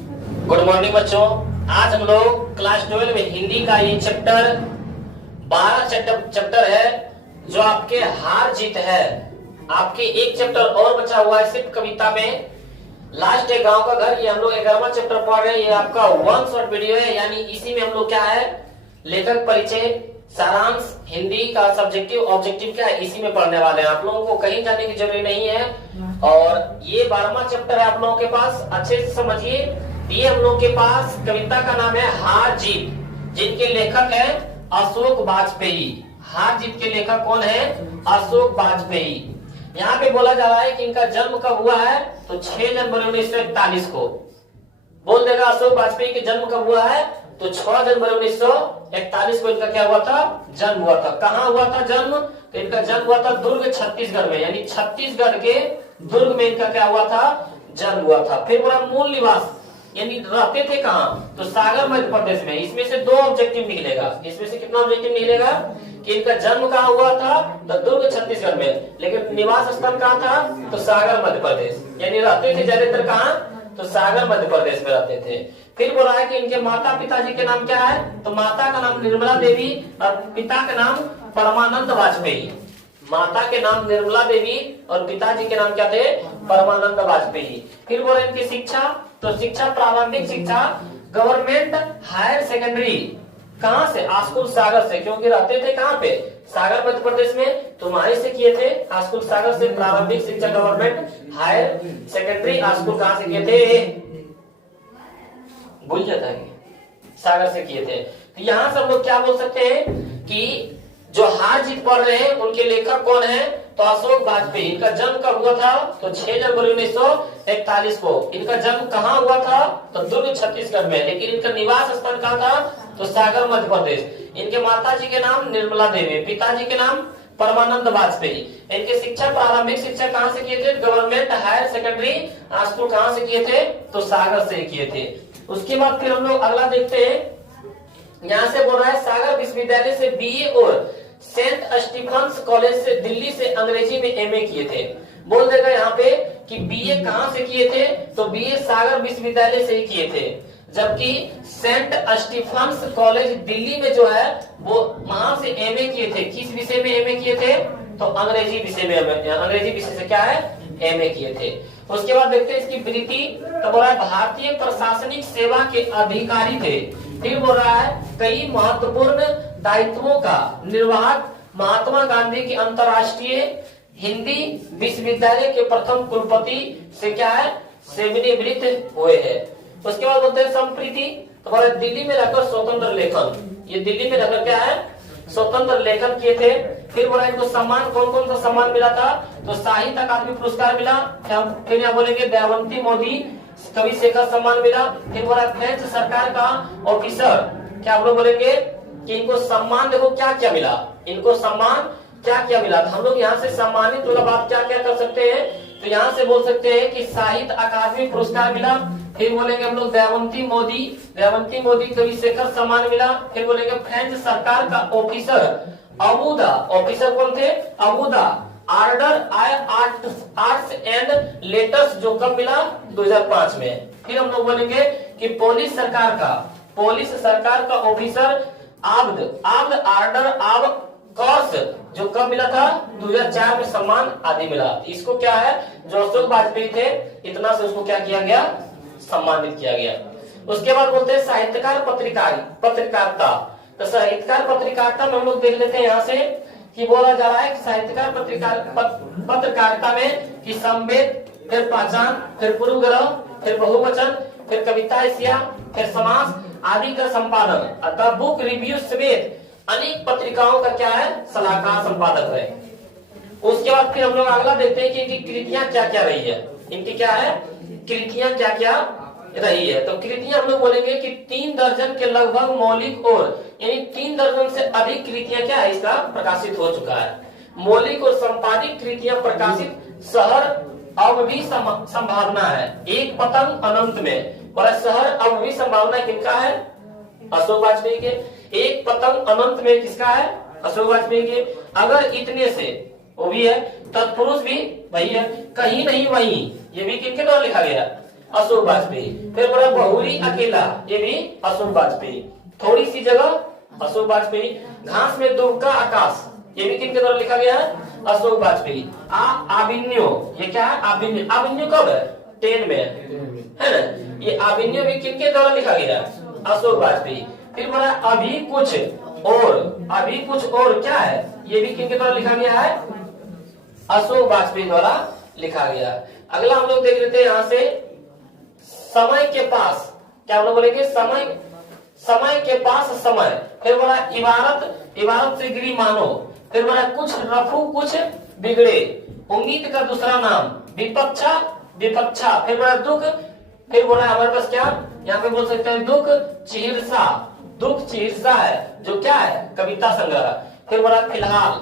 Good morning बच्चों। आज हम लोग क्लास 12 में हिंदी का ये चैप्टर 12 चैप्टर है जो आपके हार जीत है। आपके एक चैप्टर और बचा हुआ है सिर्फ कविता में, लास्ट है गांव का घर। ये हम लोग 11वां चैप्टर पढ़ रहे हैं। ये आपका वन शॉट वीडियो है, यानी इसी में हम लोग क्या है, लेखक परिचय, सारांश, हिंदी का सब्जेक्टिव ऑब्जेक्टिव क्या है, इसी में पढ़ने वाले हैं। आप लोगों को कहीं जाने की जरूरत नहीं है। और ये 12वां चैप्टर है आप लोगों के पास, अच्छे से समझिए। ये हम लोग के पास कविता का नाम है हार जीत, जिनके लेखक है अशोक वाजपेयी। हार जीत के लेखक कौन है? अशोक वाजपेयी। यहाँ पे बोला जा रहा है कि इनका जन्म कब हुआ है, तो 6 जनवरी 1941 को। बोल देगा अशोक वाजपेयी के जन्म कब हुआ है, तो 6 जनवरी 1941 को इनका क्या हुआ था, जन्म हुआ था। कहाँ हुआ था जन्म, तो इनका जन्म हुआ था दुर्ग छत्तीसगढ़ में, यानी छत्तीसगढ़ के दुर्ग में इनका क्या हुआ था, जन्म हुआ था। फिर बोला मूल निवास, यानी रहते थे कहाँ, तो सागर मध्य प्रदेश में। इसमें से 2 ऑब्जेक्टिव निकलेगा। इसमें से कितना ऑब्जेक्टिव निकलेगा कि इनका जन्म कहाँ हुआ था, तो दुर्ग छत्तीसगढ़ में, लेकिन निवास स्थान कहाँ था, तो सागर मध्य प्रदेश। यानी रहते थे ज्यादातर कहाँ, तो सागर मध्य प्रदेश में रहते थे। फिर बोला है कि इनके माता पिताजी के नाम क्या है, तो माता का नाम निर्मला देवी और पिता का नाम परमानंद वाजपेयी। माता के नाम निर्मला देवी और पिताजी के नाम क्या थे, परमानंद वाजपेयी। फिर बोला इनकी शिक्षा, तो शिक्षा प्रारंभिक शिक्षा गवर्नमेंट हायर सेकेंडरी, कहाँ से, आस्कुल सागर से, क्योंकि रहते थे कहाँ पे, सागर मध्य प्रदेश में, तो वहीं से किए थे, आस्कुल सागर से प्रारंभिक शिक्षा गवर्नमेंट हायर सेकेंडरी आस्कुल कहाँ से किए थे, भूल जाता है, सागर से किए थे। तो यहाँ से हम लोग क्या बोल सकते हैं कि जो हार जीत पढ़ रहे हैं उनके लेखक कौन है, तो अशोक वाजपेयी। इनका जन्म कब हुआ था, तो 6 जनवरी 1941 को। इनका जन्म कहाँ हुआ था, तो दुर्ग छत्तीसगढ़ में, लेकिन इनका निवास स्थान कहाँ था, तो सागर मध्य प्रदेश। इनके माता जी के नाम निर्मला देवी, पिताजी के नाम परमानंद वाजपेयी। इनके शिक्षा प्रारंभिक शिक्षा कहाँ से किए थे, गवर्नमेंट हायर सेकेंडरी स्कूल कहाँ से किए थे, तो सागर से किए थे। उसके बाद फिर हम लोग अगला देखते हैं। यहाँ से बोल रहा है सागर विश्वविद्यालय से बीए और सेंट स्टीफन्स कॉलेज से दिल्ली से अंग्रेजी में एमए किए थे। बोल देगा यहाँ पे कि बीए कहाँ से किए थे, तो बीए सागर विश्वविद्यालय से ही किए थे, जबकि सेंट स्टीफन्स कॉलेज दिल्ली में जो है वो वहां से एमए किए थे। किस विषय में एमए किए थे, तो अंग्रेजी विषय में, अंग्रेजी विषय से क्या है, एमए किए थे। उसके बाद देखते हैं इसकी वृत्ति, तो बोल रहा है भारतीय प्रशासनिक सेवा के अधिकारी थे। फिर बोल रहा है कई महत्वपूर्ण दायित्वों का निर्वाहक महात्मा गांधी की अंतर्राष्ट्रीय हिंदी विश्वविद्यालय के प्रथम कुलपति से क्या है, सेवानिवृत्त हुए हैं। उसके बाद बोलते हैं संप्रीति, तो बोला दिल्ली में रहकर स्वतंत्र लेखन, ये दिल्ली में रहकर क्या है, स्वतंत्र लेखन किए थे। फिर बोला इनको सम्मान, कौन कौन सा सम्मान मिला था, तो साहित्य अकादमी पुरस्कार मिला। फिर यहाँ बोलेंगे दयावंती मोदी कवि शेखर सम्मान मिला। फिर बोला फ्रेंच सरकार का ऑफिसर, क्या आप लोग बोलेंगे कि इनको सम्मान, देखो क्या क्या मिला, इनको सम्मान क्या क्या मिला। तो हम लोग यहाँ से सम्मानित वाला बात क्या क्या कर सकते हैं, तो यहाँ से बोल सकते हैं कि साहित्य अकादमी पुरस्कार मिला। फिर बोलेंगे हम लोग दयावंती मोदी कवि शेखर सम्मान मिला। फिर बोलेंगे फ्रेंच सरकार का ऑफिसर अबूदा, ऑफिसर कौन थे, अबूदा ऑर्डर आर्ट्स एंड लेटर्स, जो कब मिला, 2005 में। फिर हम लोग बोलेंगे कि पुलिस सरकार का ऑफिसर आब्द ऑर्डर आब कोर्स, जो कब मिला था, 2004 में सम्मान आदि मिला। इसको क्या है, जो अशोक वाजपेयी थे, इतना से उसको क्या किया गया, सम्मानित किया गया। उसके बाद बोलते हैं साहित्यकार पत्रकारिता, तो साहित्यकार पत्रकारिता में हम लोग देख लेते हैं यहाँ से कि बोला जा रहा है कि साहित्यकार पत्रकारिता में कि संवेद, फिर पहचान, फिर पूर्वग्रह, फिर बहुवचन, फिर कविता एशिया, फिर समास आदि का संपादन, अतः बुक रिव्यू समेत अनेक पत्रिकाओं का क्या है, सलाहकार संपादक है। उसके बाद फिर हम लोग अगला देखते हैं कि इनकी कृतियां क्या क्या रही है, इनकी क्या है, कृतियां क्या क्या रही है। तो कृतियां हम लोग बोलेंगे कि 3 दर्जन के लगभग मौलिक और यानी 3 दर्जन से अधिक कृतियां क्या है, इसका प्रकाशित हो चुका है। मौलिक और संपादित कृतियां प्रकाशित, शहर अब भी संभावना है, एक पतंग अनंत में, और शहर अब भी संभावना किनका है, अशोक वाजपेयी के। एक पतंग अनंत में किसका है, अशोक वाजपेयी के। अगर इतने से, वो भी है, तत्पुरुष भी वही है, कहीं नहीं वहीं, ये भी किनके द्वारा लिखा गया, अशोक वाजपेयी। फिर बोला बहुरी अकेला, ये भी अशोक वाजपेयी। थोड़ी सी जगह, अशोक वाजपेयी। घास में दुबका आकाश, ये भी किनके द्वारा लिखा गया है? अशोक वाजपेयी। आबिन्यो, ये क्या है? आबिन्यो। आबिन्यो कब है? 10 में है ना। ये आबिन्यो भी किनके द्वारा लिखा गया है? अशोक वाजपेयी। फिर बोला अभी कुछ और, अभी कुछ और क्या है? ये भी किनके द्वारा लिखा गया है? अशोक वाजपेयी द्वारा लिखा गया। अगला हम लोग देख लेते हैं यहाँ से, समय के पास, क्या हम लोग बोलेंगे? समय, समय के पास समय। फिर बोला इबारत, इबारत से गिरी मानो। फिर बोला कुछ रफू कुछ बिगड़े, उम्मीद का दूसरा नाम विपक्षा, विपक्षा। फिर बोला दुख, फिर बोला हमारे पास क्या यहाँ पे बोल सकते हैं? दुख चिहिर्सा, दुख चिहिर्सा है जो क्या है? कविता संग्रह। फिर बोला फिलहाल,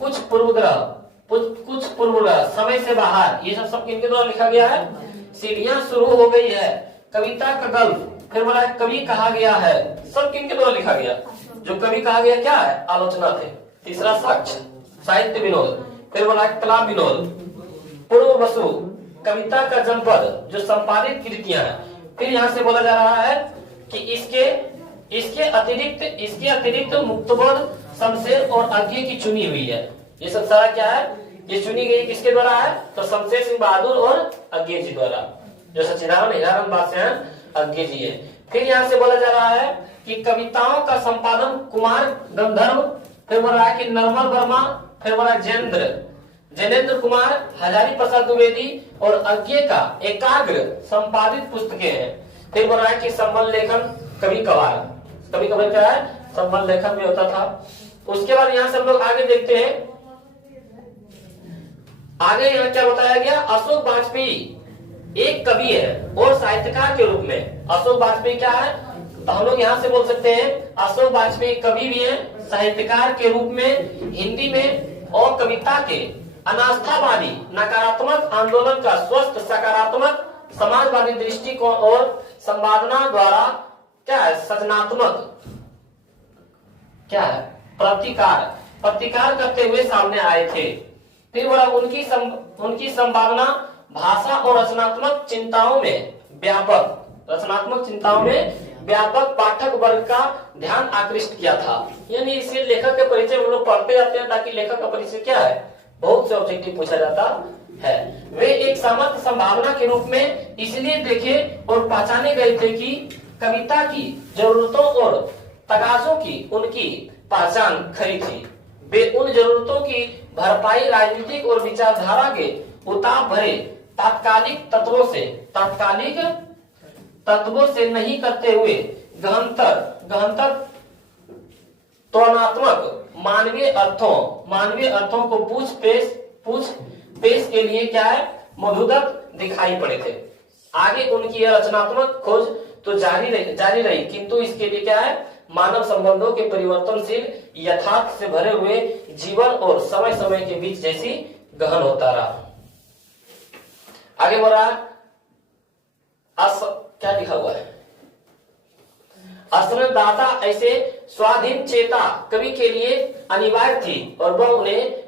कुछ पूर्वग्रह, कुछ पूर्वग्रह, समय से बाहर, ये सब किनके द्वारा लिखा गया है? सीढ़ियां शुरू हो गई है, कविता का गल्फ। फिर बोला कवि कहा गया है, सब किनके द्वारा लिखा गया? जो कवि कहा गया क्या है? आलोचना थे। तीसरा साक्ष्य, साहित्य विनोद। फिर बोला कला विनोद, पूर्व वसु, कविता का जनपद, जो संपादित कृतियां हैं। फिर यहाँ से बोला जा रहा है कि इसके अतिरिक्त मुक्तबोध, शमशेर और अज्ञे की चुनी हुई है। ये सब सारा क्या है? ये चुनी गई किसके द्वारा है? तो शमशेर सिंह बहादुर और अज्ञे जी द्वारा, जो सच्चिदानंद हीरानंद बादशाह अज्ञे जी है। फिर यहाँ से बोला जा रहा है कि कविताओं का संपादन कुमार गंधर्व। फिर बोल रहा है कि नरमल वर्मा। फिर बोला जैनेन्द्र कुमार, हजारी प्रसाद द्विवेदी और अज्ञे का एकाग्र संपादित पुस्तकें हैं। फिर बोल रहा है कि संबल लेखन, कभी कभार, कभी कभार क्या है? संबल लेखन भी होता था। उसके बाद यहाँ से हम लोग आगे देखते हैं, आगे यहाँ क्या बताया गया? अशोक वाजपेयी एक कवि है और साहित्यकार के रूप में। अशोक वाजपेयी क्या है? तो हम लोग यहाँ से बोल सकते हैं अशोक वाजपेयी कवि भी है, साहित्यकार के रूप में हिंदी में और कविता के अनास्थावादी नकारात्मक आंदोलन का स्वस्थ सकारात्मक समाजवादी दृष्टिकोण और संवादना द्वारा क्या है? सृजनात्मक क्या है? प्रतिकार करते हुए सामने आए थे। फिर बोला उनकी संभावना भाषा और रचनात्मक चिंताओं में व्यापक पाठक वर्ग का ध्यान आकृष्ट किया था। यानी इसे लेखक के परिचय हम लोग पढ़ते जाते हैं, ताकि लेखक का परिचय क्या है? बहुत से ऑब्जेक्टिव पूछा जाता है। वे एक सामर्थ्य संभावना के रूप में इसलिए देखे और पहचाने गए थे कि कविता की जरूरतों और तकाजों की उनकी पहचान खरी थी। वे उन जरूरतों की भरपाई राजनीतिक और विचारधारा के उतार भरे तात्कालिक तत्वों से नहीं करते हुए गहनतर त्वरणात्मक मानवीय अर्थों को पूछ पेश के लिए क्या है? मधुदत्त दिखाई पड़े थे। आगे उनकी यह रचनात्मक खोज तो जारी रही, किंतु इसके लिए क्या है? मानव संबंधों के परिवर्तनशील यथार्थ से भरे हुए जीवन और समय समय के बीच जैसी गहन होता रहा। आगे बढ़ रहा है, क्या लिखा हुआ है? दाता ऐसे स्वाधीन चेता कवि के लिए अनिवार्य थी और वह उन्हें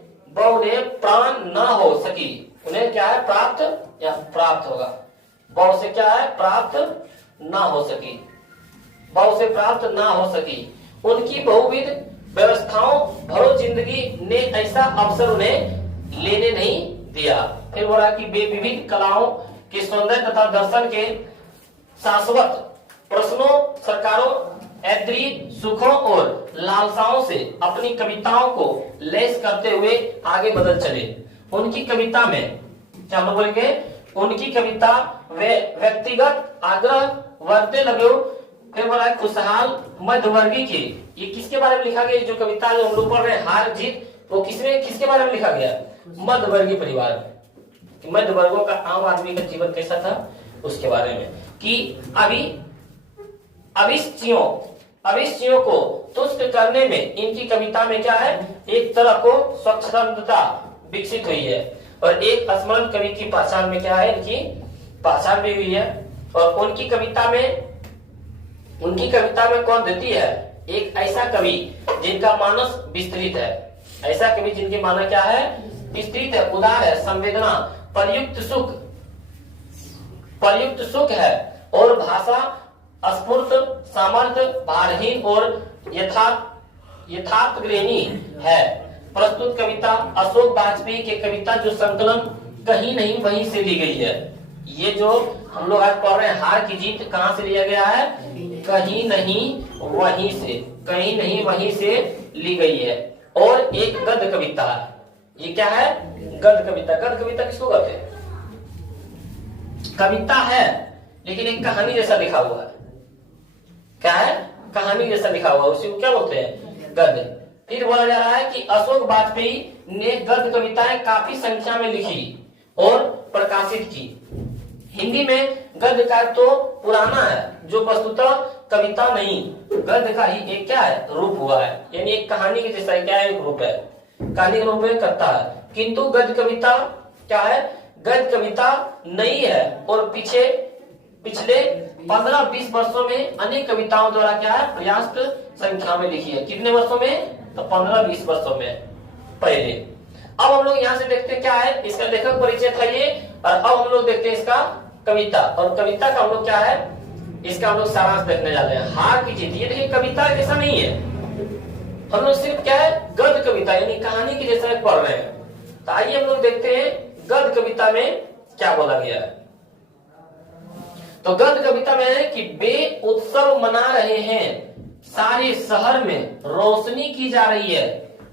प्राण न हो सकी। उन्हें क्या है? प्राप्त होगा। वह उसे क्या है? प्राप्त न हो सकी। उनकी बहुविध व्यवस्थाओं भरो जिंदगी ने ऐसा अवसर उन्हें लेने नहीं दिया। फिर बोला कि वे विभिन्न कलाओं के सौंदर्य तथा दर्शन के शाश्वत प्रश्नों, सरकारों, ऐन्द्रिय सुखों और लालसाओं से अपनी कविताओं को लैस करते हुए आगे बढ़ चले। उनकी कविता में क्या हम बोलेंगे? उनकी कविता वे व्यक्तिगत आग्रह वर्ते लगे। फिर बोला खुशहाल मध्यवर्गीय की, ये किसके बारे में लिखा गया? जो कविता जो हम लोग पढ़ रहे हैं हार जीत, वो किसके बारे में लिखा गया? मध्यवर्गीय परिवार, मध्य वर्गों का आम आदमी का जीवन कैसा था उसके बारे में। कि अविष्यों को तुष्ट करने में इनकी कविता में क्या है? एक तरह को स्वच्छंदता विकसित हुई है और एक स्मरण कवि की पहचान में क्या है? इनकी पहचान भी हुई है। और उनकी कविता में कौन देती है? एक ऐसा कवि जिनका मानस विस्तृत है, ऐसा कवि जिनकी मानस क्या है? विस्तृत है, उदार है, संवेदना, प्रयुक्त सुख है और भाषा स्फूर्त, सामर्थ्य, भारहीन और यथार्थग्रहणी है। प्रस्तुत कविता अशोक वाजपेयी के कविता जो संकलन कहीं नहीं वहीं से ली गई है। ये जो हम लोग आज पढ़ रहे हैं हार की जीत कहाँ से लिया गया है? कहीं नहीं वहीं से, कहीं नहीं वहीं से ली गई है। और एक गद्य कविता है। ये क्या है? गद्य कविता। गद्य कविता किसको कहते हैं? कविता है लेकिन एक कहानी जैसा लिखा हुआ है। क्या है? कहानी जैसा लिखा हुआ है, उसी को क्या बोलते हैं? गद्य। फिर बोला जा रहा है कि अशोक वाजपेयी ने गद्य कविताएं काफी संख्या में लिखी और प्रकाशित की। हिंदी में गद्य का तो पुराना है जो वस्तुतः कविता नहीं, गद्य का ही एक क्या है? रूप हुआ है। यानी एक कहानी के जैसा क्या है? एक रूप है, कहानी के रूप में करता है। किंतु गद्य कविता क्या है? गद्य कविता नई है और पिछले 15-20 वर्षों में अनेक कविताओं द्वारा क्या है? पर्याप्त संख्या में लिखी है। कितने वर्षों में? तो 15-20 वर्षों में पहले। अब हम लोग यहाँ से देखते हैं क्या है? इसका लेखक परिचय था ये, और अब हम लोग देखते हैं इसका कविता। और कविता का हम लोग क्या है? इसका हम लोग सारांश देखने जा रहे हैं। हार की जीत। ये देखिए कविता ऐसा नहीं है, हम लोग सिर्फ क्या है? गद्य कविता यानी कहानी की जैसा पढ़ रहे हैं। तो आइए हम लोग देखते हैं गद्य कविता में क्या बोला गया है। तो गद्य कविता में है कि वे उत्सव मना रहे हैं, सारे शहर में रोशनी की जा रही है।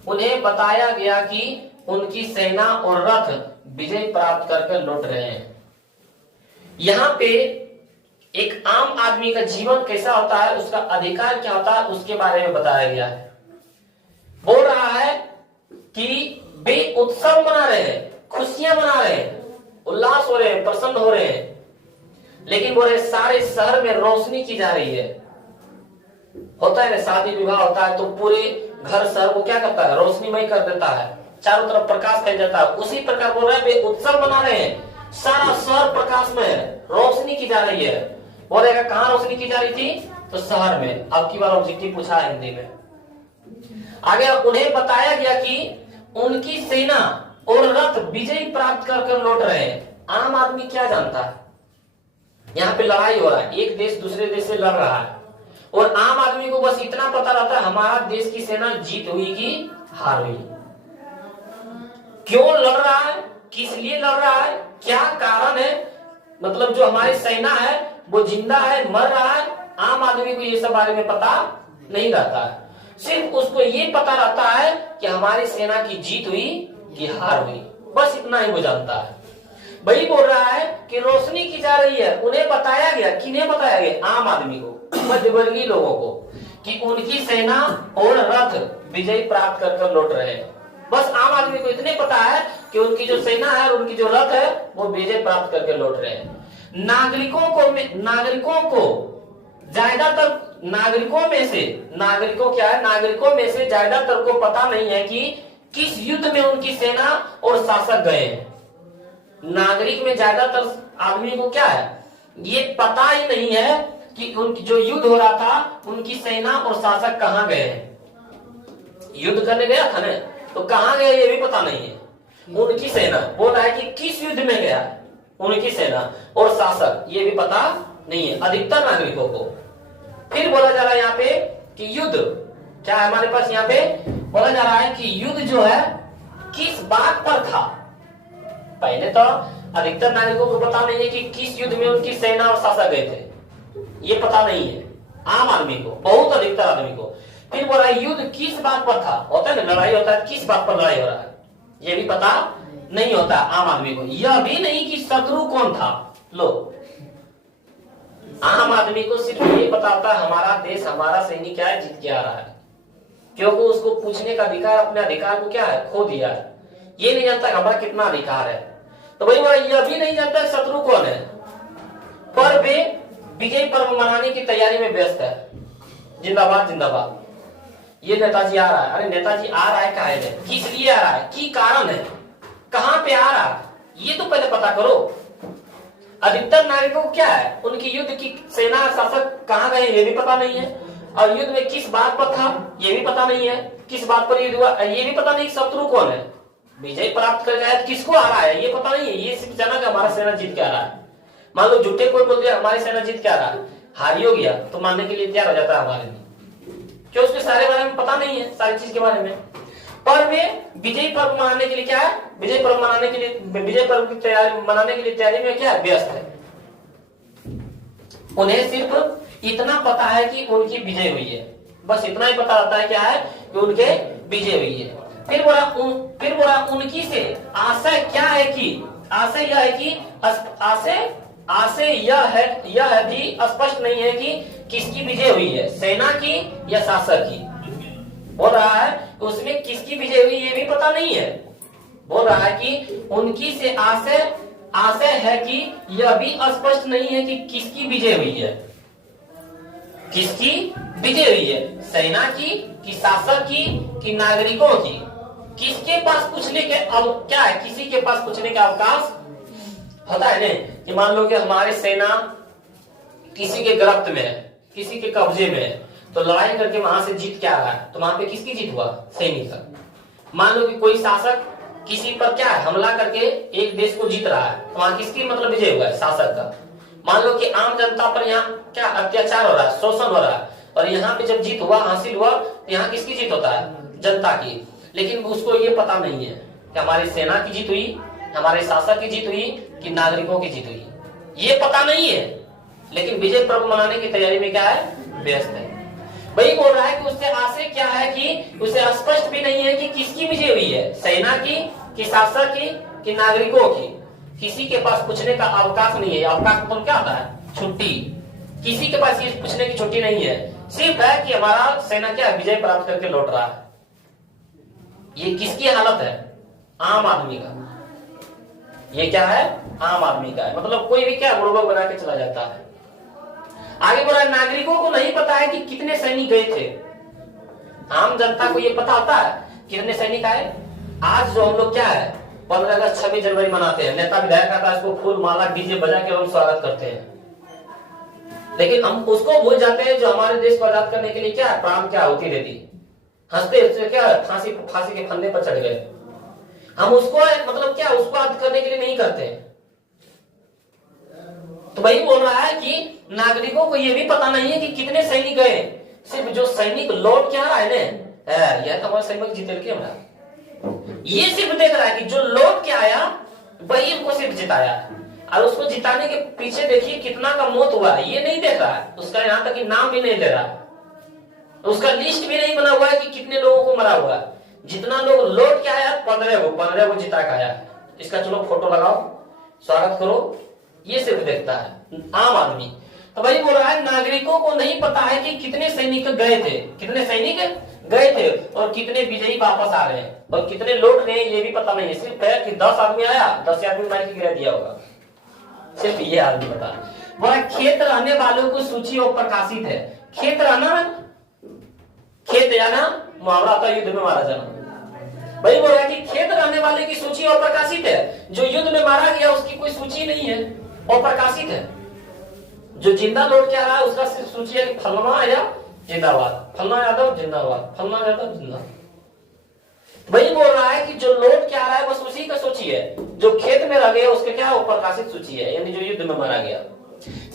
उन्हें बताया गया कि उनकी सेना और रथ विजय प्राप्त करके लौट रहे हैं। यहाँ पे एक आम आदमी का जीवन कैसा होता है, उसका अधिकार क्या होता है, उसके बारे में बताया गया है। बोल रहा है कि वे उत्सव मना रहे हैं, खुशियां मना रहे हैं, उल्लास हो रहे हैं, प्रसन्न हो रहे हैं, लेकिन बोले सारे शहर में रोशनी की जा रही है। होता है ना, शादी विवाह होता है तो पूरे घर शहर को क्या करता है? रोशनीमय कर देता है, चारों तरफ प्रकाश फैल जाता है। उसी प्रकार बोल रहे हैं वे उत्सव मना रहे हैं, सारा शहर प्रकाश में है, रोशनी की जा रही है। बोलेगा कहाँ रोशनी की जा रही थी? तो शहर में। अब की बार ऑब्जेक्टिव पूछा है हिंदी में। आगे उन्हें बताया गया कि उनकी सेना और रथ विजय प्राप्त कर लौट रहे हैं। आम आदमी क्या जानता है? यहाँ पे लड़ाई हो रहा है, एक देश दूसरे देश से लड़ रहा है, और आम आदमी को बस इतना पता रहता है हमारा देश की सेना जीत हुई कि हार हुई। क्यों लड़ रहा है, किस लिए लड़ रहा है, क्या कारण है, मतलब जो हमारी सेना है वो जिंदा है, मर रहा है, आम आदमी को ये सब बारे में पता नहीं रहता है। सिर्फ उसको ये पता रहता है कि हमारी सेना की जीत हुई कि हार हुई, बस इतना ही वो जानता है। वही बोल रहा है कि रोशनी की जा रही है। उन्हें बताया गया, किन्हें बताया गया? आम आदमी को, मध्यवर्गीय लोगों को, कि उनकी सेना और रथ विजय प्राप्त कर लौट रहे हैं। बस आम आदमी को इतने पता है कि उनकी जो सेना है और उनकी जो रथ है वो विजय प्राप्त करके लौट रहे हैं। नागरिकों को ज्यादातर नागरिकों में से ज्यादातर को पता नहीं है कि किस युद्ध में उनकी सेना और शासक गए हैं। नागरिक में ज्यादातर आदमी को क्या है? ये पता ही नहीं है कि उनकी जो युद्ध हो रहा था उनकी सेना और शासक कहाँ गए हैं। युद्ध करने गया था ना, तो कहाँ गए ये भी पता नहीं है। उनकी सेना बोल रहा है कि किस युद्ध में गया, उनकी सेना और शासक ये भी पता नहीं है अधिकतर नागरिकों को। फिर बोला जा रहा है यहाँ पे कि युद्ध क्या है हमारे पास, यहाँ पे बोला जा रहा है कि युद्ध जो है किस बात पर था। पहले तो अधिकतर नागरिकों को पता नहीं है कि किस युद्ध में उनकी सेना और शासक गए थे, ये पता नहीं है आम आदमी को, बहुत अधिकतर आदमी को। फिर बोला युद्ध किस बात पर था, होता है ना लड़ाई होता है, किस बात पर लड़ाई हो रहा है ये भी पता नहीं होता आम आदमी को। यह भी नहीं कि शत्रु कौन था। लो, आम आदमी को सिर्फ ये पता होता है हमारा देश, हमारा सैनिक क्या है, जीत के आ रहा है, क्योंकि उसको पूछने का अधिकार, अपने अधिकार को क्या है, खो दिया है। ये नहीं जानता हमारा कितना अधिकार है। तो वही बोला यह भी नहीं जानता शत्रु कौन है, पर वे विजय पर्व मनाने की तैयारी में व्यस्त है। जिंदाबाद जिंदाबाद। ये नेताजी आ रहा है, अरे नेताजी आ रहा है काहे है, किस लिए आ रहा है, की कारण है, कहां पे आ रहा है, ये तो पहले पता करो। अधिकतर नागरिकों को क्या है, उनकी युद्ध की सेना शासक कहां गए ये भी पता नहीं है, और युद्ध में किस बात पर था ये भी पता नहीं है, किस बात पर युद्ध हुआ ये भी पता नहीं, शत्रु कौन है, विजय प्राप्त कर गया किसको आ रहा है ये पता नहीं है। ये सिर्फ जाना कि हमारा सेना जीत के आ रहा है, मान लो झूठे कोई बोल दिया हमारी सेना जीत क्या रहा, हारी हो गया, तो मानने के लिए तैयार हो जाता है हमारे में, क्यों उसके सारे बारे में पता नहीं है, सारी चीज के बारे में। पर वे विजय पर्व मनाने के लिए क्या है, विजय पर्व मनाने के लिए, विजय पर्व की तैयारी मनाने के लिए तैयारी में क्या है, व्यस्त है। उन्हें सिर्फ इतना पता है कि उनकी विजय हुई है, बस इतना ही पता रहता है क्या है कि उनके विजय हुई है। फिर बोला उनकी से आशय क्या है कि, आशय यह है कि आशय यह भी स्पष्ट नहीं है कि किसकी विजय हुई है, सेना की या शासक की। बोल रहा है कि उसमें किसकी विजय हुई ये भी पता नहीं है। बोल रहा है कि उनकी से आशय है कि यह भी स्पष्ट नहीं है कि किसकी विजय हुई है, किसकी विजय हुई है, सेना की कि शासक की कि नागरिकों की। किसके पास पूछने के अब क्या है, किसी के पास पूछने का अवकाश होता है ना, कि मान लो कि हमारी सेना किसी के गिरफ्त में है, किसी के कब्जे में है, तो लड़ाई करके वहां से जीत क्या रहा है, तो वहां पे किसकी जीत हुआ, सैनिक का। मान लो कि कोई शासक किसी पर क्या है हमला करके एक देश को जीत रहा है, तो वहां किसकी मतलब विजय हुआ है, शासक का। मान लो कि आम जनता पर यहाँ क्या अत्याचार हो रहा है, शोषण हो रहा है, और यहाँ पे जब जीत हुआ, हासिल हुआ, तो यहाँ किसकी जीत होता है, जनता की। लेकिन उसको ये पता नहीं है कि हमारी सेना की जीत हुई, हमारे शासक की जीत हुई कि नागरिकों की जीत हुई, ये पता नहीं है। लेकिन विजय पर्व मनाने की तैयारी में क्या है, व्यस्त है। वही बोल रहा है कि उससे आशय क्या है कि उसे स्पष्ट भी नहीं है कि किसकी विजय हुई है, सेना की कि शासक की कि नागरिकों की। किसी के पास पूछने का अवकाश नहीं है। अवकाश मतलब क्या होता है, छुट्टी। किसी के पास ये पूछने की छुट्टी नहीं है, सिर्फ है कि हमारा सेना क्या विजय प्राप्त करके लौट रहा है। ये किसकी हालत है, आम आदमी का। ये क्या है, आम आदमी का है, मतलब कोई भी क्या बुड़बक बना के चला जाता है। आगे बोला नागरिकों को नहीं पता है कि कितने सैनिक गए थे। आम जनता को ये पता होता है कितने सैनिक आए। आज जो हम लोग क्या है 15 अगस्त 26 जनवरी मनाते हैं, नेता विधायक आता है, इसको फूल माला डीजे बजा के हम स्वागत करते हैं। लेकिन हम उसको भूल जाते हैं जो हमारे देश को आजाद करने के लिए क्या प्राण क्या आहुति दे दी, हंसते हंसते क्या फांसी के फंदे पर चढ़ गए। हम उसको मतलब क्या उसको याद करने के लिए नहीं करते। तो वही बोल रहा है कि नागरिकों को यह भी पता नहीं है कि कितने सैनिक गए, सिर्फ जो सैनिक लौट क्या रहा है ना, यह तो हमारा सैनिक जीत के हमारा, ये सिर्फ देख रहा है कि जो लौट के आया वही उनको सिर्फ जिताया, और उसको जिताने के पीछे देखिए कितना का मौत हुआ है, ये नहीं देख रहा है। उसका यहाँ तक कि नाम भी नहीं ले रहा है, उसका लिस्ट भी नहीं बना हुआ है कि कितने लोगों को मरा हुआ है। जितना लोग लौट के आया 15 को जिता के आया, इसका चलो फोटो लगाओ, स्वागत करो, ये सिर्फ देखता है आम आदमी। तो वही बोल रहा है नागरिकों को नहीं पता है कि कितने सैनिक गए थे, कितने सैनिक गए थे और कितने विजयी वापस आ रहे हैं, और कितने लौट रहे हैं ये भी पता नहीं है। सिर्फ है कि 10 आदमी आया, 10 आदमी मार के गिरा दिया होगा, सिर्फ ये आदमी पता है। बोला खेत रहने वालों को सूची और प्रकाशित है। खेत रहना, खेत जाना मुहावरा आता है युद्ध में मारा जाना। वही बोल रहा है कि खेत रहने वाले की सूची और प्रकाशित है, जो युद्ध में मारा गया उसकी कोई सूची नहीं है और प्रकाशित है। जो जिंदा लौट के आ रहा है उसका सिर्फ सूची है, फलना आया जिंदाबाद, फलना यादव जिंदाबाद, फलना यादव जिंदाबाद। वही बोल रहा है कि जो लौट के आ रहा है बस उसी का सूची है, जो खेत में रह गया उसके क्या वो प्रकाशित सूची है, यानी जो युद्ध में मारा गया।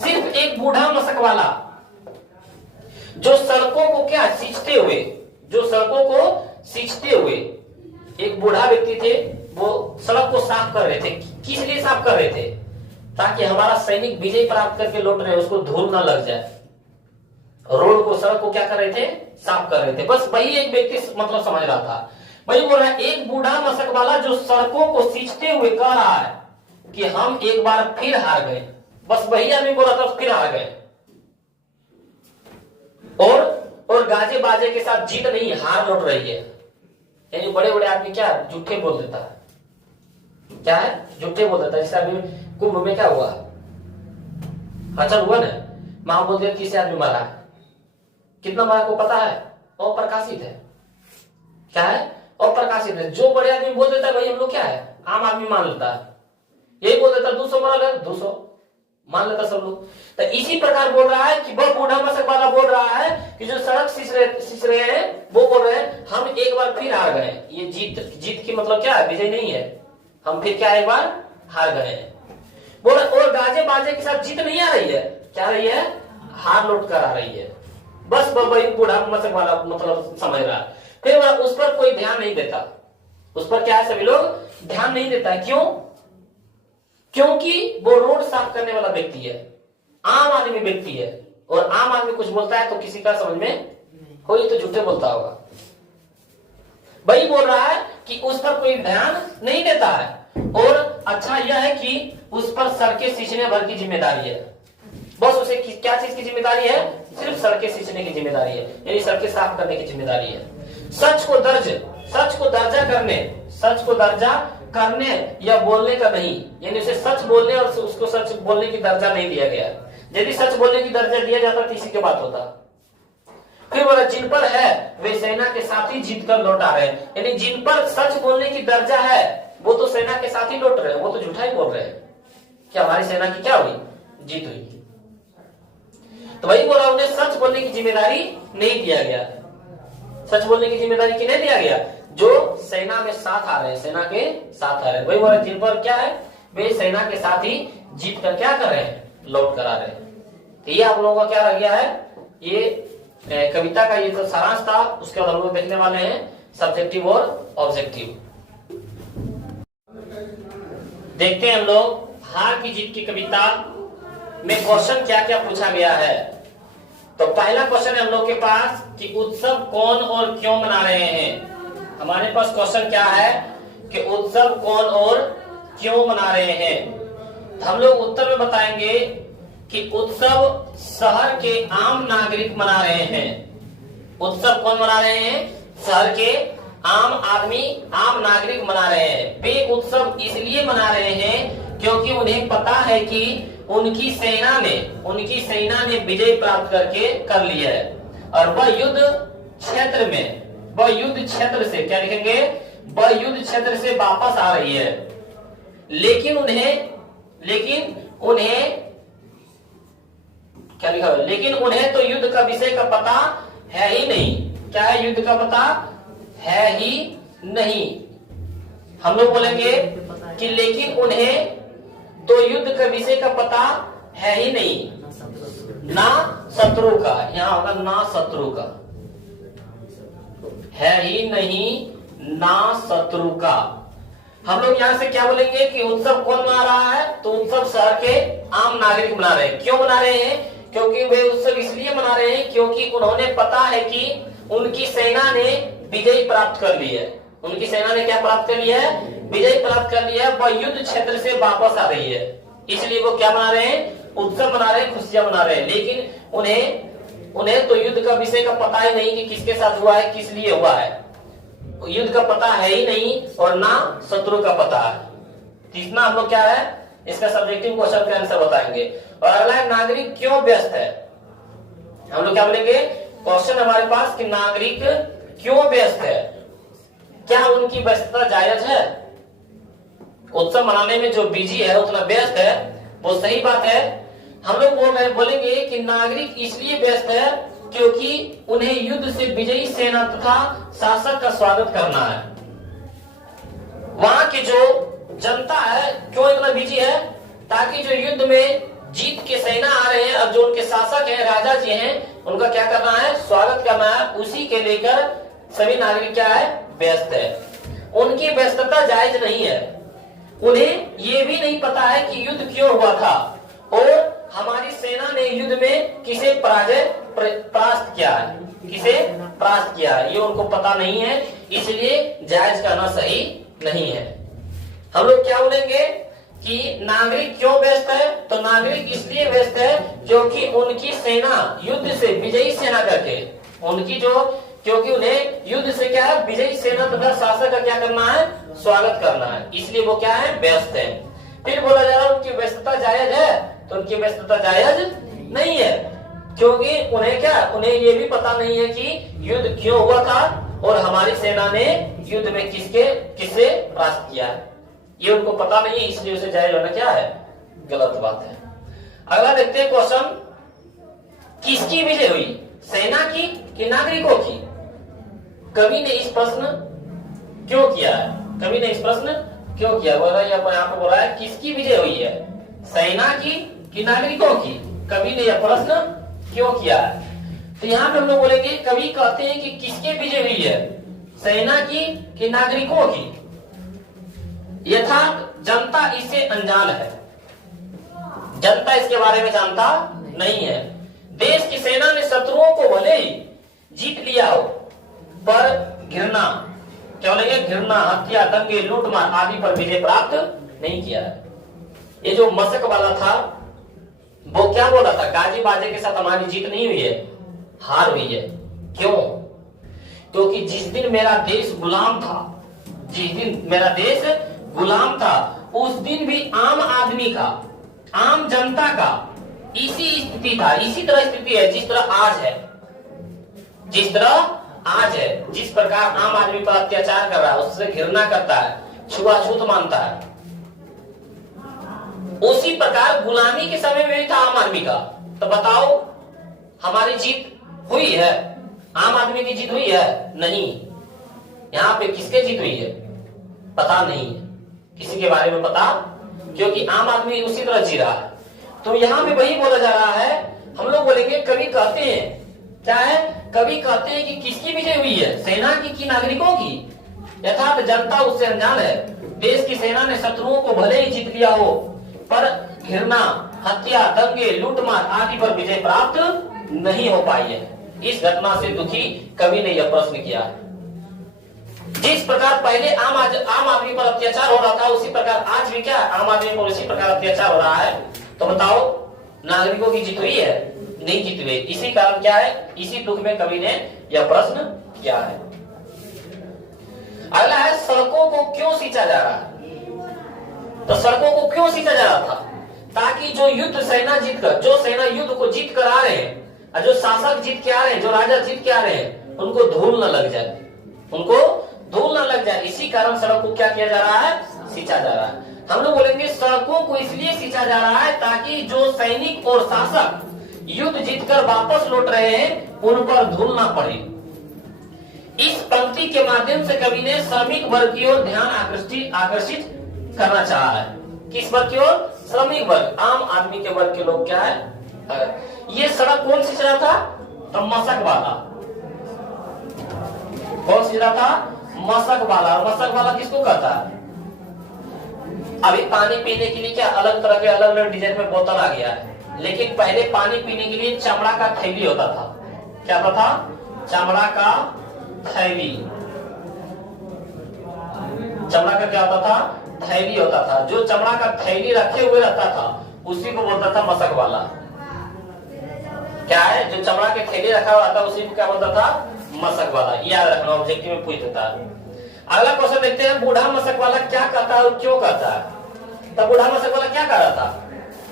सिर्फ एक बूढ़ा मशक वाला जो सड़कों को क्या सींचते हुए, जो सड़कों को सींचते हुए एक बूढ़ा व्यक्ति थे, वो सड़क को साफ कर रहे थे। किस लिए साफ कर रहे थे, ताकि हमारा सैनिक विजय प्राप्त करके लौट रहे उसको धूल ना लग जाए। रोड को, सड़क को क्या कर रहे थे, साफ कर रहे थे। बस वही एक व्यक्ति मतलब समझ रहा था। वही बोल रहा है एक बूढ़ा मशक वाला जो सड़कों को सींचते हुए कह रहा है कि हम एक बार फिर हार गए। बस वही आदमी बोल रहा था फिर हार गए, और गाजे बाजे के साथ जीत नहीं हार लौट रही है। यानी बड़े बड़े आदमी क्या झूठे बोल देता है, क्या है झूठे बोल देता है। जैसे अभी कुंभ में क्या हुआ, हलचल हुआ ना, मां बोल दिया 30 आदमी मारा है। कितना मारा को पता है, और प्रकाशित है। क्या है, और प्रकाशित है। जो बड़े आदमी बोल देता है वही हम लोग क्या है आम आदमी मान लेता है। यही बोल देता 200 मारा है, 200 मान लेता सब लोग। तो इसी प्रकार बोल रहा है कि वह बूढ़ा मशक वाला बोल रहा है कि जो सड़क सींच रहे हैं वो बोल रहे हैं हम एक बार फिर हार गए। ये जीत की मतलब क्या है, विजय नहीं है, हम फिर क्या एक बार हार गए। बोला और गाजे बाजे के साथ जीत नहीं आ रही है, क्या रही है, हार लौट कर आ रही है। बस वही बूढ़ा मशक वाला मतलब समझ रहा है। फिर वह उस पर कोई ध्यान नहीं देता, उस पर क्या है, सभी लोग ध्यान नहीं देता है। क्यों? क्योंकि वो रोड साफ करने वाला व्यक्ति है, आम आदमी व्यक्ति है, और आम आदमी कुछ बोलता है तो किसी का समझ में हो, ये तो झूठे बोलता होगा। वही बोल रहा है कि उस पर कोई ध्यान नहीं देता है, और अच्छा यह है कि उस पर सड़कें सींचने भर की जिम्मेदारी है। बस उसे क्या चीज की जिम्मेदारी है, सिर्फ सड़कें सींचने की जिम्मेदारी है, यानी सड़कें साफ करने की जिम्मेदारी है। सच को दर्जा करने, सच को दर्जा करने या बोलने का नहीं, यानी उसे सच बोलने और उसको सच बोलने की दर्जा नहीं दिया गया। यदि सच बोलने की दर्जा दिया जाता तो इसी के बात होता। फिर बोला जिन पर है वे सेना के साथ ही जीत कर लौट आ रहे हैं, यानी जिन पर सच बोलने की दर्जा है वो तो सेना के साथ ही लौट रहे हैं, वो तो झूठा ही बोल रहे हैं कि हमारी सेना की क्या हुई, जीत हुई। तो वही बोला उन्हें सच बोलने की जिम्मेदारी नहीं दिया गया, सच बोलने की जिम्मेदारी की नहीं दिया गया, जो सेना में साथ आ रहे हैं, सेना के साथ आ रहे हैं। वही बोला जिन पर क्या है, वे सेना के साथ ही जीत कर क्या कर रहे हैं, लौट कर आ रहे हैं। तो ये आप लोगों का क्या रह गया है, ये कविता का ये तो सारांश था। उसके बाद हम लोग देखने वाले हैं सब्जेक्टिव और ऑब्जेक्टिव। देखते हैं हम लोग हार की जीत की कविता में क्वेश्चन क्या क्या पूछा गया है। तो पहला क्वेश्चन है हम लोग के पास कि उत्सव कौन और क्यों मना रहे हैं। हमारे पास क्वेश्चन क्या है कि उत्सव कौन और क्यों मना रहे हैं। हम लोग उत्तर में बताएंगे कि उत्सव शहर के आम नागरिक मना रहे हैं। उत्सव कौन मना रहे हैं, शहर के आम आदमी, आम नागरिक मना रहे हैं। वे उत्सव इसलिए मना रहे हैं क्योंकि उन्हें पता है कि उनकी सेना ने विजय प्राप्त करके कर लिया है, और वह युद्ध क्षेत्र से क्या लिखेंगे, वह युद्ध क्षेत्र से वापस आ रही है। लेकिन क्या लिखा है, लेकिन उन्हें तो युद्ध का विषय का पता है ही नहीं। क्या है, युद्ध का पता है ही नहीं। हम लोग बोलेंगे कि लेकिन उन्हें तो युद्ध का विषय का पता है ही नहीं, ना शत्रु का, यहाँ होगा ना शत्रु का, है ही नहीं ना शत्रु का। हम लोग यहाँ से क्या बोलेंगे कि उत्सव कौन मना रहा है, तो उत्सव शहर के आम नागरिक मना रहे हैं। क्यों मना रहे हैं, क्योंकि वे उत्सव इसलिए मना रहे हैं क्योंकि उन्होंने पता है कि उनकी सेना ने विजय प्राप्त कर ली है। उनकी सेना ने क्या प्राप्त कर लिया है, विजय प्राप्त कर लिया है, वह युद्ध क्षेत्र से वापस आ रही है। इसलिए वो क्या मना रहे हैं, उत्सव मना रहे हैं, खुशियां मना रहे हैं। लेकिन उन्हें तो युद्ध का विषय का पता ही नहीं कि किसके साथ हुआ है, किस लिए हुआ है। युद्ध का पता है ही नहीं और ना शत्रु का पता है। तीसरा हम लोग क्या है, इसका सब्जेक्टिव क्वेश्चन का आंसर बताएंगे। और अगला है नागरिक क्यों व्यस्त है। हम लोग क्या बोलेंगे, क्वेश्चन हमारे पास कि नागरिक क्यों व्यस्त है, क्या उनकी व्यस्तता जायज है। उत्सव मनाने में जो बिजी है, उतना व्यस्त है, वो सही बात है। हम लोग बोलेंगे कि नागरिक इसलिए व्यस्त है क्योंकि उन्हें युद्ध से विजयी सेना तथा शासक का स्वागत करना है। वहां की जो जनता है क्यों इतना बिजी है, ताकि जो युद्ध में जीत के सेना आ रहे हैं और जो उनके शासक हैं, राजा जी हैं, उनका क्या करना है, स्वागत करना है। उसी के लेकर सभी नागरिक क्या है, व्यस्त है। उनकी व्यस्तता जायज नहीं है। उन्हें ये भी नहीं पता है कि युद्ध क्यों हुआ था और हमारी सेना ने युद्ध में किसे परास्त किया है, किसे परास्त किया है, ये उनको पता नहीं है। इसलिए जायज करना सही नहीं है। हम लोग क्या बोलेंगे कि नागरिक क्यों व्यस्त है, तो नागरिक इसलिए व्यस्त है क्योंकि उनकी सेना युद्ध से विजयी सेना करके, क्योंकि उन्हें युद्ध से क्या है, विजयी सेना तथा शासक का क्या करना है, स्वागत करना है। इसलिए वो क्या है, व्यस्त है। फिर बोला जा रहा है उनकी व्यस्तता जायज है, तो उनकी व्यस्तता जायज नहीं है, क्योंकि उन्हें ये भी पता नहीं है कि युद्ध क्यों हुआ था और हमारी सेना ने युद्ध में किससे परास्त किया है, ये उनको पता नहीं है। इसलिए उसे जायज होना क्या है, गलत बात है। अगला देखते हैं क्वेश्चन, किसकी विजय हुई, सेना की कि नागरिकों की। कवि ने इस प्रश्न क्यों किया है, कवि ने इस प्रश्न क्यों किया, बोल रहा है यहाँ पे बोला है किसकी विजय हुई है, सेना की कि नागरिकों की? कवि ने यह प्रश्न क्यों किया है? तो यहाँ पे हम लोग बोलेंगे कवि कहते हैं कि किसके विजय हुई है, सेना की कि नागरिकों की? यथार्थ जनता इससे अनजान है, जनता इसके बारे में जानता नहीं है। देश की सेना ने शत्रुओं को भले ही जीत लिया हो, पर घृणा, क्या बोलेंगे, घृणा, हत्या, दंगे, लूटमार आदि पर विजय प्राप्त नहीं किया है। ये जो मशक वाला था वो क्या बोला था, गाजी बाजे के साथ हमारी जीत नहीं हुई है, हार हुई है। क्यों? क्योंकि जिस दिन मेरा देश गुलाम था, जिस दिन मेरा देश गुलाम था, उस दिन भी आम आदमी का, आम जनता का इसी स्थिति था, इसी तरह स्थिति है जिस तरह आज है, जिस तरह आज है। जिस प्रकार आम आदमी पर अत्याचार कर रहा है, उससे घृणा करता है, छुआछूत मानता है, उसी प्रकार गुलामी के समय में भी था आम आदमी का। तो बताओ हमारी जीत हुई है? आम आदमी की जीत हुई है? नहीं। यहाँ पे किसके जीत हुई है पता नहीं है, किसी के बारे में पता, क्योंकि आम आदमी उसी तरह जी रहा है। तो यहाँ पे वही बोला जा रहा है। हम लोग बोलेंगे कवि कहते हैं क्या है, कवि कहते हैं कि किसकी विजय हुई है, सेना की कि नागरिकों की? यथार्थ जनता उससे अनजान है। देश की सेना ने शत्रुओं को भले ही जीत लिया हो, पर घृणा, हत्या, दंगे, लूटमार आदि पर विजय प्राप्त नहीं हो पाई है। इस घटना से दुखी कवि ने यह प्रश्न किया। जिस प्रकार पहले आम आदमी पर अत्याचार हो रहा था, उसी प्रकार आज भी क्या आम आदमी पर उसी प्रकार अत्याचार हो रहा है। तो बताओ नागरिकों की जीत हुई है? नहीं जीत हुई। इसी कारण क्या है, इसी दुख में कवि ने यह प्रश्न किया है। अगला है, सड़कों को क्यों सींचा जा रहा है? तो सड़कों को क्यों सींचा जा रहा था? ताकि जो युद्ध सेना जीतकर, जो सेना युद्ध को जीत कर आ रहे हैं, और जो शासक जीत के आ रहे हैं, जो राजा जीत के आ रहे हैं, उनको धूल न लग जाए, उनको धूल न लग जाए। इसी कारण सड़क को क्या किया जा रहा है, सींचा जा रहा है। हम लोग बोलेंगे सड़कों को इसलिए सींचा जा रहा है ताकि जो सैनिक और शासक युद्ध जीतकर वापस लौट रहे हैं, उन पर धूल ना पड़े। इस पंक्ति के माध्यम से कवि ने श्रमिक वर्ग की ओर ध्यान आकर्षित करना चाहा है। किस वर्ग की ओर? श्रमिक वर्ग, आम आदमी के वर्ग के लोग क्या है। ये सड़क कौन सींच रहा था? तो मशक वाला। कौन सींच रहा था? मशक वाला। और मशक वाला किसको कहता है? अभी पानी पीने के लिए क्या अलग तरह के अलग अलग डिजाइन में बोतल आ गया है, लेकिन पहले पानी पीने के लिए चमड़ा का थैली होता था। क्या होता था? चमड़ा का थैली। चमड़ा का क्या होता था? थैली होता था। जो चमड़ा का थैली रखे हुए रहता था उसी को बोलता था मशक वाला। क्या है? जो चमड़ा के थैली रखा हुआ था उसी को क्या बोलता था? मशक वाला। याद रखना, ऑब्जेक्टिव में पूछ देता है। अगला क्वेश्चन देखते हैं, बूढ़ा मशक वाला क्या कहता है और क्यों कहता है? तब बूढ़ा मशक वाला क्या कह रहा था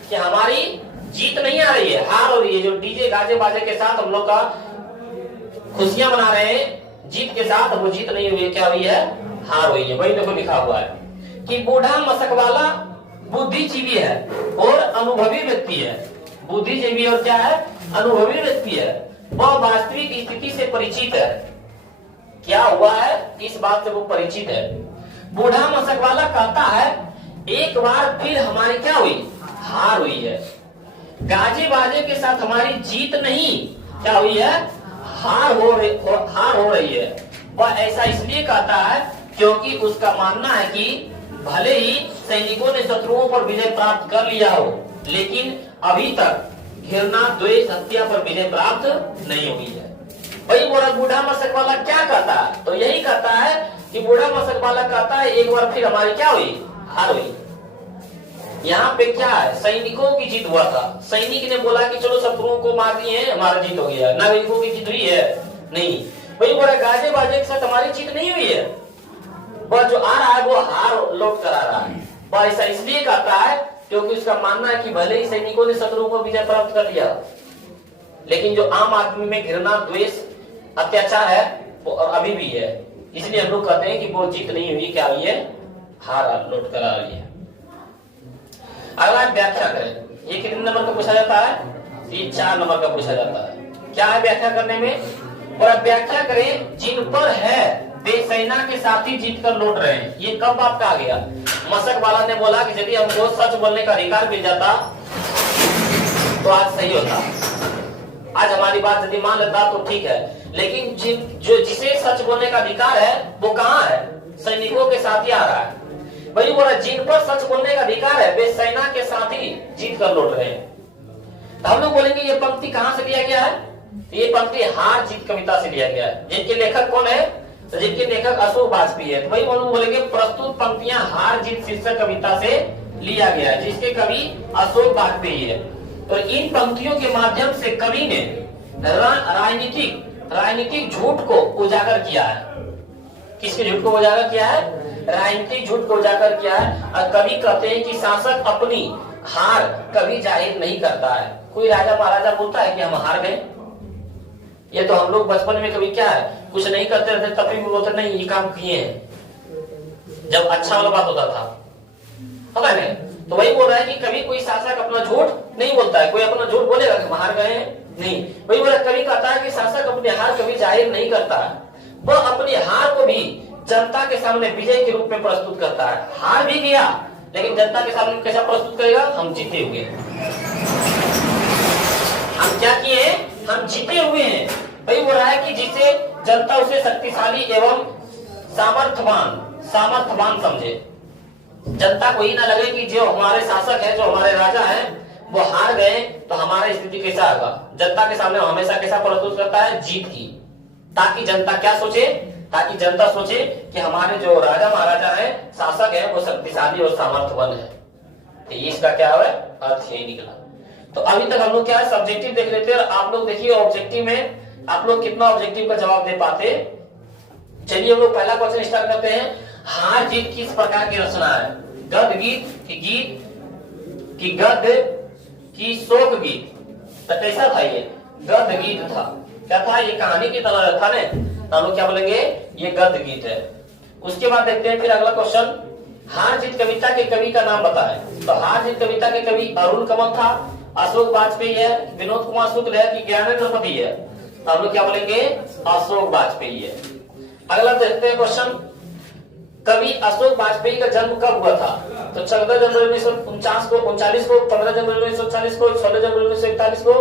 कि हमारी जीत नहीं आ रही है, हार हो रही है। जो डीजे गाजे बाजे के साथ हम लोग का खुशियां मना रहे हैं जीत के साथ, वो जीत नहीं हुई है, क्या हुई है? हार हुई है। वही देखो लिखा हुआ है कि बूढ़ा मशक वाला बुद्धिजीवी है और अनुभवी व्यक्ति है। बुद्धिजीवी और क्या है? अनुभवी व्यक्ति है। वह वास्तविक स्थिति से परिचित है। क्या हुआ है? इस बात से वो परिचित है। बूढ़ा मशक वाला कहता है एक बार फिर हमारी क्या हुई? हार हुई है। गाजे बाजे के साथ हमारी जीत नहीं, क्या हुई है? हार हो रही है। वह ऐसा इसलिए कहता है क्योंकि उसका मानना है कि भले ही सैनिकों ने शत्रुओं पर विजय प्राप्त कर लिया हो, लेकिन अभी तक घृणा, द्वेष, हत्या पर विजय प्राप्त नहीं हुई है। वही बोला बूढ़ा मशक वाला क्या कहता है? तो यही कहता है कि बूढ़ा मशक वाला कहता है एक बार फिर हमारी क्या हुई? हार हुई। यहाँ पे क्या है? सैनिकों की जीत हुआ था। सैनिक ने बोला कि चलो शत्रुओं को मार दिए हैं, हमारा जीत हो गया। नागरिकों की जीत हुई है? नहीं। वही बोला गाजे बाजे के साथ हमारी जीत नहीं हुई है, वह जो आ रहा है वो हार लौट कर आ रहा है। वह ऐसा इसलिए कहता है क्योंकि उसका मानना है कि भले ही सैनिकों ने शत्रुओं को विजय प्राप्त कर लिया, लेकिन जो आम आदमी में घृणा, द्वेष, अत्याचार है वो अभी भी है। इसलिए हम लोग कहते हैं कि वो जीत नहीं हुई, क्या हुई है? हार लौट कर आ रही है। अगला व्याख्या करें। ये कितने नंबर का पूछा जाता है? ये 4 नंबर का पूछा जाता है। क्या है व्याख्या करने में? और व्याख्या करें जिन पर है वे सेना के साथी जीत कर लौट रहे हैं। ये कब बात कहा गया? मशक वाला ने बोला कि यदि हमको सच बोलने का अधिकार मिल जाता तो आज सही होता, आज हमारी बात यदि मान लेता तो ठीक है। लेकिन जिसे सच बोलने का अधिकार है वो कहाँ है? सैनिकों के साथ ही आ रहा है। वही बोला जिन पर सच बोलने का अधिकार है वे सेना के साथ ही जीत कर लौट रहे हैं। तो हम लोग बोलेंगे ये पंक्ति कहां से लिया गया है? ये पंक्ति हार जीत कविता से लिया गया है। जिनके लेखक कौन है? तो जिनके लेखक अशोक वाजपेयी है। तो वही हम लोग बोलेंगे प्रस्तुत पंक्तियां हार जीत शीर्षक कविता से लिया गया है, जिसके कवि अशोक वाजपेयी है। और इन पंक्तियों के माध्यम से कवि ने राजनीतिक झूठ को उजागर किया है। किसके झूठ को उजागर किया है? राजनीतिक झूठ को उजागर किया है। और कवि कहते हैं कि शासक अपनी हार कभी जाहिर नहीं करता है। कोई राजा महाराजा बोलता है कि हम हार गए। ये तो हम लोग बचपन में कभी क्या है कुछ नहीं करते रहते तब भी बोलते नहीं ये काम किए हैं, जब अच्छा वाला बात होता था, पता नहीं। तो वही बोल रहा है कि कभी कोई शासक अपना झूठ नहीं बोलता है। कोई अपना झूठ बोलेगा कि हार गए नहीं। वही बोला कवि कहता है कि शासक अपनी हार कभी जाहिर नहीं करता है, वह अपनी हार को भी जनता के सामने विजय के रूप में प्रस्तुत करता है। हार भी गया लेकिन जनता के सामने कैसा प्रस्तुत करेगा? हम जीते हुए, हम क्या किए? हम जीते हुए हैं। वही बोल रहा है कि जिससे जनता उसे शक्तिशाली एवं सामर्थ्यवान समझे। जनता को ही ना लगे कि जो हमारे शासक है, जो हमारे राजा है, वो हार गए तो हमारी स्थिति कैसा होगा। जनता के सामने हमेशा कैसा प्रस्तुत करता है? जीत की। ताकि जनता क्या सोचे? ताकि जनता सोचे कि हमारे जो राजा महाराजा है, शासक है, वो शक्तिशाली और सामर्थ्यवान है। तो इसका क्या है? अर्थ यही निकला। तो अभी तक हम लोग क्या है सब्जेक्टिव देख लेते हैं। आप लोग देखिए ऑब्जेक्टिव में आप लोग कितना ऑब्जेक्टिव का जवाब दे पाते। चलिए हम लोग पहला क्वेश्चन स्टार्ट करते हैं। हार जीत किस प्रकार की रचना है? गद्य गीत की गद्य की शोक गीत? तो कैसा था ये? गद्य गीत था। क्या था? ये कहानी की तरह था ना। तो हम लोग क्या बोलेंगे? ये गद्य गीत है। उसके बाद देखते हैं फिर अगला क्वेश्चन। हार जीत कविता के कवि का नाम बताएं। तो हार जीत कविता के कवि अरुण कमल था, अशोक वाजपेयी है, विनोद कुमार शुक्ल है कि ज्ञानेंद्र पति है? तो हम लोग क्या बोलेंगे? अशोक वाजपेयी है। अगला देखते हैं क्वेश्चन। कवि अशोक वाजपेयी का जन्म कब हुआ था? तो 14 जनवरी 1949 को, 15 जनवरी 1940 को, 16 जनवरी 1941 को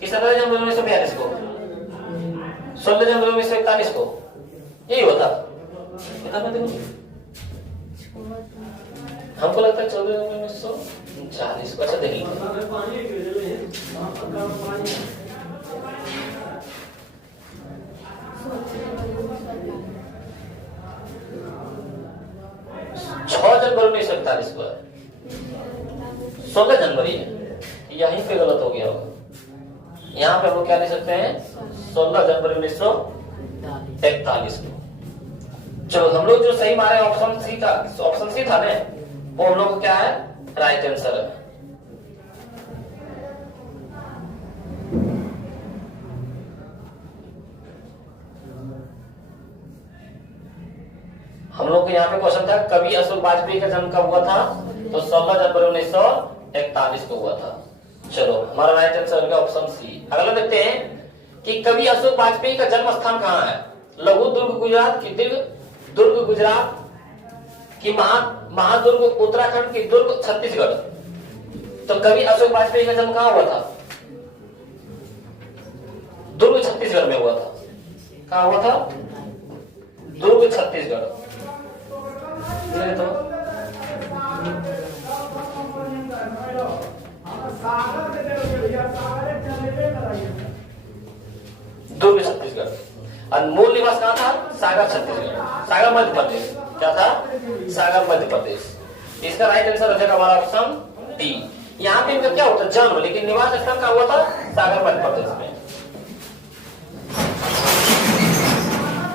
कि 17 जनवरी 1942 को? 16 जनवरी 1941 को यही होता। हमको लगता है 14 जनवरी 1940 को। अच्छा देख लीजिए। 6 जनवरी 1941 को है। 16 जनवरी है, यहीं पे गलत हो गया होगा। यहाँ पे हम लोग क्या ले सकते हैं? 16 जनवरी 1941 को। चलो हम लोग जो सही मारे ऑप्शन सी था ना, वो हम लोग को क्या है? राइट आंसर है। हम लोग को यहाँ पे क्वेश्चन था कवि अशोक वाजपेयी का जन्म कब हुआ था? तो 16 जनवरी 1941 को हुआ था। चलो हमारा राइट आंसर होगा ऑप्शन सी। अगला देखते हैं कि कवि अशोक वाजपेयी का जन्म स्थान कहाँ है? लघु दुर्ग गुजरात की दुर्ग गुजरात की महादुर्ग उत्तराखंड की दुर्ग छत्तीसगढ़? तो कवि अशोक वाजपेयी का जन्म कहाँ हुआ था? दुर्ग छत्तीसगढ़ में हुआ था। कहाँ हुआ था? दुर्ग छत्तीसगढ़। तो दुर्ग छत्तीसगढ़। और मूल निवास कहाँ था? सागर छत्तीसगढ़, सागर मध्य प्रदेश। क्या था? सागर मध्य प्रदेश। इसका राइट आंसर हो जाएगा हमारा ऑप्शन डी। यहाँ पे इनका क्या होता है? जन्म, लेकिन निवास स्थान कहाँ हुआ था? सागर मध्य प्रदेश में।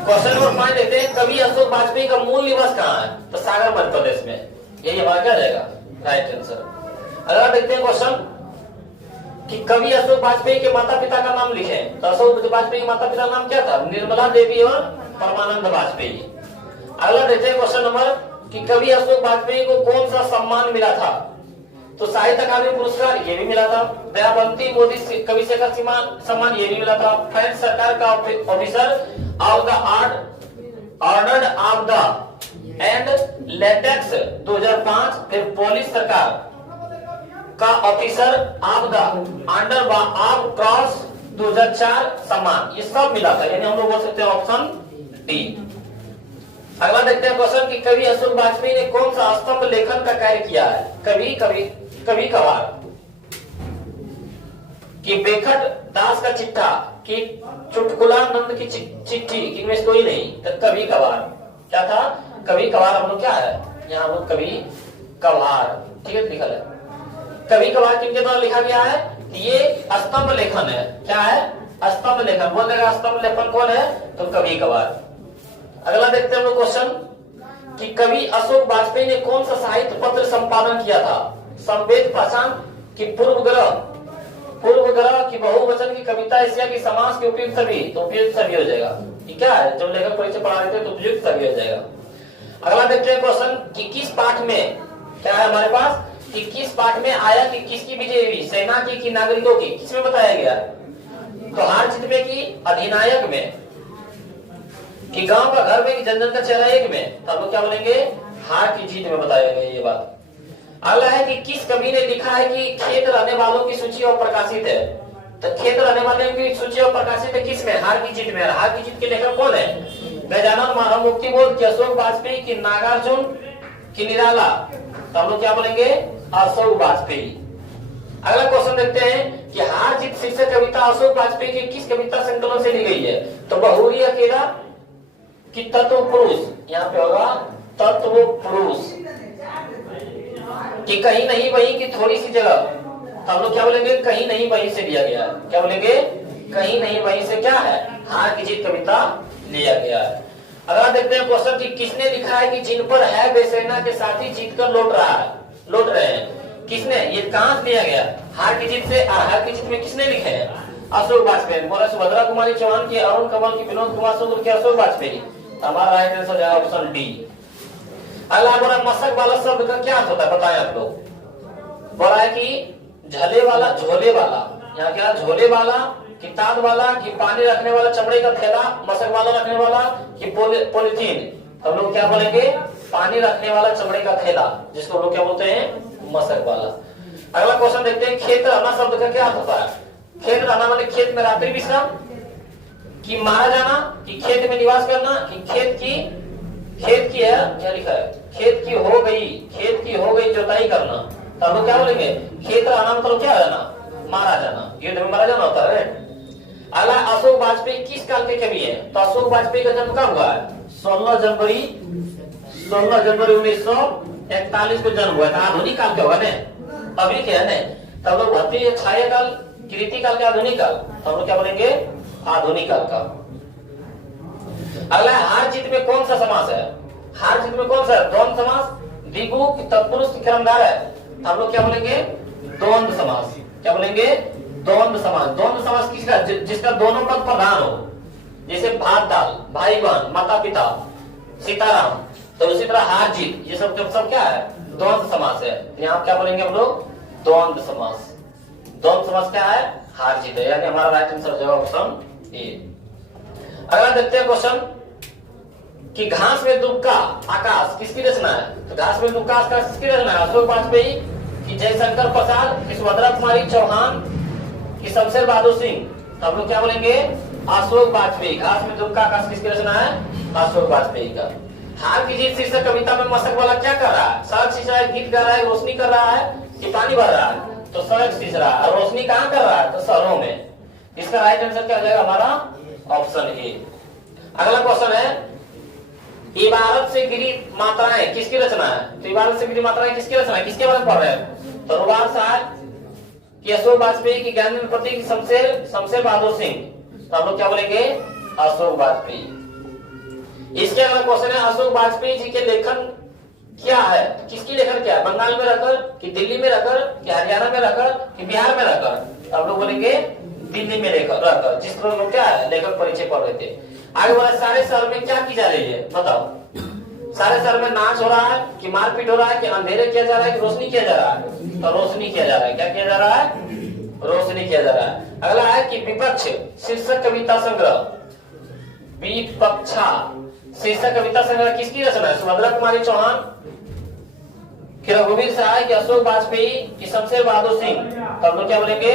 क्वेश्चन नंबर 5 देखते हैं। कवि अशोक वाजपेयी का मूल निवास कहाँ है? तो सागर मध्य प्रदेश में। यही हमारा क्या रहेगा? Right answer. अगला देखते हैं क्वेश्चन कि कवि अशोक वाजपेयी के माता पिता का नाम लिखें। तो अशोक वाजपेयी के माता पिता का नाम क्या था? निर्मला देवी और परमानंद वाजपेयी। अगला देखते हैं क्वेश्चन नंबर कि कवि अशोक वाजपेयी को कौन सा सम्मान मिला था? तो साहित्य अकादमी पुरस्कार ये भी मिला था। दयाबंती मोदी कवि शेखर सम्मान ये भी मिला था। फ्रेंच सरकार का officer of the order of the end latex 2005, फिर पोलिश सरकार का officer of the under of cross 2004 सम्मान, ये सब मिला था, यानी हम लोग बोल सकते हैं ऑप्शन डी। अगला देखते हैं क्वेश्चन कि कवि अशोक वाजपेयी ने कौन सा स्तंभ लेखन का कार्य किया है? कभी कभार, कि बेखट दास का चिट्ठा, कि चुटकुला नंद की चिट्ठी, इनमें कोई नहीं, तो कभी कभार क्या था? कभी कभार हम लोग क्या है यहाँ हम लोग कभी कभार, ठीक है लिखा है। कभी कभार किनके द्वारा लिखा गया है? ये स्तंभ लेखन है। क्या है? स्तंभ लेखन। बोल देगा स्तंभ लेखन कौन है? तो कभी कभार। अगला देखते हैं हम लोग क्वेश्चन कि कवि अशोक वाजपेयी ने कौन सा साहित्य पत्र संपादन किया था? संवेद पहचान, की पूर्व ग्रह की बहुवचन की कविता, एशिया की समास के उपयुक्त सभी, तो उपयुक्त सभी हो जाएगा। ठीक है, जब लेखक परिचय पढ़ा रहे थे तो उपयुक्त सभी हो जाएगा। अगला देखते हैं क्वेश्चन कि किस पाठ में क्या है हमारे पास कि किस पाठ में आया कि किसकी विजय हुई, सेना की कि नागरिकों की, किसमें बताया गया? तो हार जीत में कि अधिनायक में, कि गांव का घर में कि जन जन का चेहरा एक में, तो हम लोग क्या बोलेंगे? हार की जीत में बताया गया ये बात। अगला है कि किस कवि ने लिखा है कि खेत रहने वालों की सूची और प्रकाशित है? तो खेत रहने वालों की सूची और प्रकाशित है किस में? हार की जीत में। हार की जीत के लेखक कौन है? गजानन महाराज मुक्तिबोध, कि अशोक वाजपेयी, कि नागार्जुन, कि निराला, तो हम लोग क्या बोलेंगे? अशोक वाजपेयी। अगला क्वेश्चन देखते हैं कि हार जीत शीर्षक कविता अशोक वाजपेयी की किस कविता संकलन से ली गई है? तो बहुरी अकेला, कि तत्व पुरुष, यहाँ पे होगा तत्व पुरुष, कि कहीं नहीं वही की थोड़ी सी जगह, तो हम लोग क्या बोलेंगे? कहीं नहीं वही से लिया गया है। क्या बोलेंगे? कहीं नहीं वही से क्या है? हार की जीत कविता लिया गया है। अगला देखते हैं क्वेश्चन कि किसने लिखा है कि जिन पर है बेसेना के साथी जीत कर लौट रहे हैं? किसने? ये कहां से लिया गया? हार की जीत से। हार की जीत में किसने लिखे हैं? अशोक वाजपेयी। बोला सुभद्रा कुमारी चौहान की, अरुण कमल की, विनोद कुमार शुक्ल की, अशोक वाजपेयी। हमारा राइट आंसर हो जाएगा ऑप्शन डी। अगला बोला मशक वाला शब्द का क्या होता है? बताएं आप लोग। बोला है कि झले वाला, झोले वाला, यहाँ क्या? झोले वाला, कि ताद वाला, कि पानी रखने वाला चमड़े का थैला, मशक वाला रखने वाला, कि पॉलिथीन। हम लोग क्या बोलेंगे? पानी रखने वाला चमड़े का थैला, जिसको हम लोग क्या बोलते हैं? मशक वाला। अगला क्वेश्चन देखते हैं खेत रहना शब्द का क्या होता है? खेत रहना माने खेत में रात्रि विश्राम, कि मारा जाना, कि खेत में निवास करना, कि खेत की है क्या लिखा है? खेत की हो गई जोताई करना, तो हम लोग क्या बोलेंगे? खेत रहना मतलब क्या रहना? मारा जाना, युद्ध में मारा जाना होता है। अगला अशोक वाजपेयी किस काल के कवि है? तो अशोक वाजपेयी का जन्म कब हुआ है? 16 जनवरी 1941 को जन्म हुआ था। आधुनिक काल के होगा ना, अभी क्या है ना, तब लोग भर्ती छाया काल, कृति काल के आधुनिक काल, तो हम लोग क्या बोलेंगे? आधुनिक काल का। अगला हार जीत में कौन सा समास है? हार जीत में कौन सा? द्वंद्व समास, द्विगु, तत्पुरुष, क्रमधार है, हम लोग क्या बोलेंगे? द्वंद्व समास। क्या बोलेंगे? द्वंद्व समास। द्वंद्व समास किसका? जिसका दोनों पद प्रधान हो, जैसे भात दाल, भाई बहन, माता पिता, सीताराम, तो उसी तरह हार जीत, ये सब क्या है? द्वंद्व समास है। यहाँ क्या बोलेंगे हम लोग? द्वंद्व समास। द्वंद्व समास क्या है? हार जीत है, यानी हमारा राइट आंसर जो है ऑप्शन ए। अगला देखते हैं क्वेश्चन कि घास में दुबका आकाश किसकी रचना है? तो घास में दुबका आकाश किसकी रचना है? अशोक वाजपेयी, कि जयशंकर प्रसाद, कि सुभद्रा कुमारी चौहान, कि शमशेर बहादुर सिंह, तो हम लोग क्या बोलेंगे? अशोक वाजपेयी। घास में दुबका आकाश किसकी रचना है? अशोक वाजपेयी का। हार की जीत शीर्षक कविता में मशक वाला क्या कर रहा है? सड़क सींच रहा है, गीत गा रहा है, रोशनी कर रहा है, कि पानी भर रहा है? तो सड़क सींच रहा है। और रोशनी कहाँ कर रहा है? तो शहरों में। इसका राइट आंसर क्या हो जाएगा हमारा? Option A. अगला क्वेश्चन है इबारत से गिरी मात्राएं किसकी रचना है? तो इबारत से गिरी मात्राएं किसकी रचना है? किसके बारे में पढ़ रहे हैं? तो रुबार साहब, कि अशोक वाजपेयी, की ज्ञानेंद्र प्रतीक, की शमशेर बहादुर सिंह, तो हम लोग क्या बोलेंगे? अशोक वाजपेयी। इसके अगला क्वेश्चन है अशोक वाजपेयी जी के लेखन क्या है? किसकी लेखन क्या है? बंगाल में रहकर, कि दिल्ली में रहकर, कि हरियाणा में रहकर, कि बिहार में रहकर, तो हम लोग बोलेंगे दिल्ली में रहकर, जिस पर लोग क्या है? लेखक परिचय पढ़ रहे थे। आगे बोला सारे शहर में क्या की जा रही है? बताओ। सारे शहर में नाच हो रहा है, कि मारपीट हो रहा है, कि अंधेरे किया जा रहा है, कि रोशनी किया जा रहा है? तो रोशनी किया जा रहा है। क्या किया जा रहा है? रोशनी किया जा रहा है। अगला है कि विपक्ष शीर्षक कविता संग्रह, विपक्षा शीर्षक कविता संग्रह किसकी रचना है? सुभद्रा कुमारी चौहान कि रघुवीर सहाय कि अशोक वाजपेयी कि शमशेर बहादुर सिंह? तो हम लोग क्या बोलेंगे?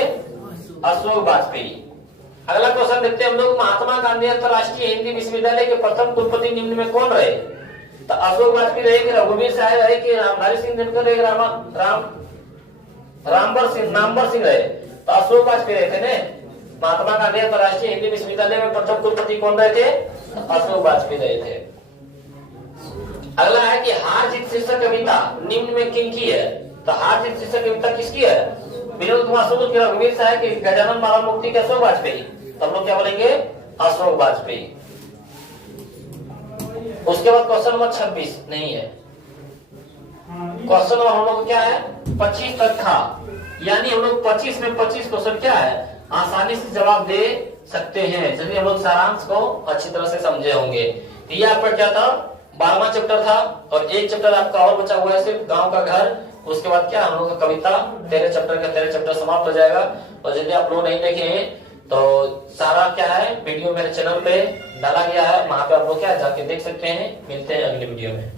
अशोक वाजपेयी। अगला क्वेश्चन देखते हैं हम लोग, महात्मा गांधी अंतरराष्ट्रीय हिंदी विश्वविद्यालय के प्रथम कुलपति निम्न में कौन रहे? तो अशोक वाजपेयी रहे कि रघुवीर सहाय रहे कि रामधारी सिंह दिनकर रहे, नामवर सिंह रहे? तो अशोक वाजपेयी रहे थे ने। महात्मा गांधी अंतरराष्ट्रीय हिंदी विश्वविद्यालय में प्रथम कुलपति कौन रहे थे? अशोक वाजपेयी रहे थे। अगला है कि हार जीत शीर्षक कविता निम्न में किनकी है? तो हार जीत शीर्षक कविता किसकी है? विनोद कुमार सुबोध की, रघुवीर सहाय की, गजानन माला मुक्ति के, अशोक वाजपेयी? तो हम लोग क्या बोलेंगे? अशोक वाजपेयी। उसके बाद क्वेश्चन नंबर 26 नहीं है। क्वेश्चन नंबर हम लोग क्या है? 25 तक था, यानी हम लोग 25 में 25 क्वेश्चन क्या है आसानी से जवाब दे सकते हैं। चलिए हम लोग सारांश को अच्छी तरह से समझे होंगे। ये आपका क्या था? 12वां चैप्टर था और एक चैप्टर आपका और बचा हुआ है सिर्फ गांव का घर। उसके बाद क्या हम लोग का कविता 13 चैप्टर समाप्त हो जाएगा। और यदि आप लोग नहीं देखे हैं तो सारा क्या है वीडियो मेरे चैनल पे डाला गया है, वहां पे आप लोग क्या जाके देख सकते हैं। मिलते हैं अगले वीडियो में।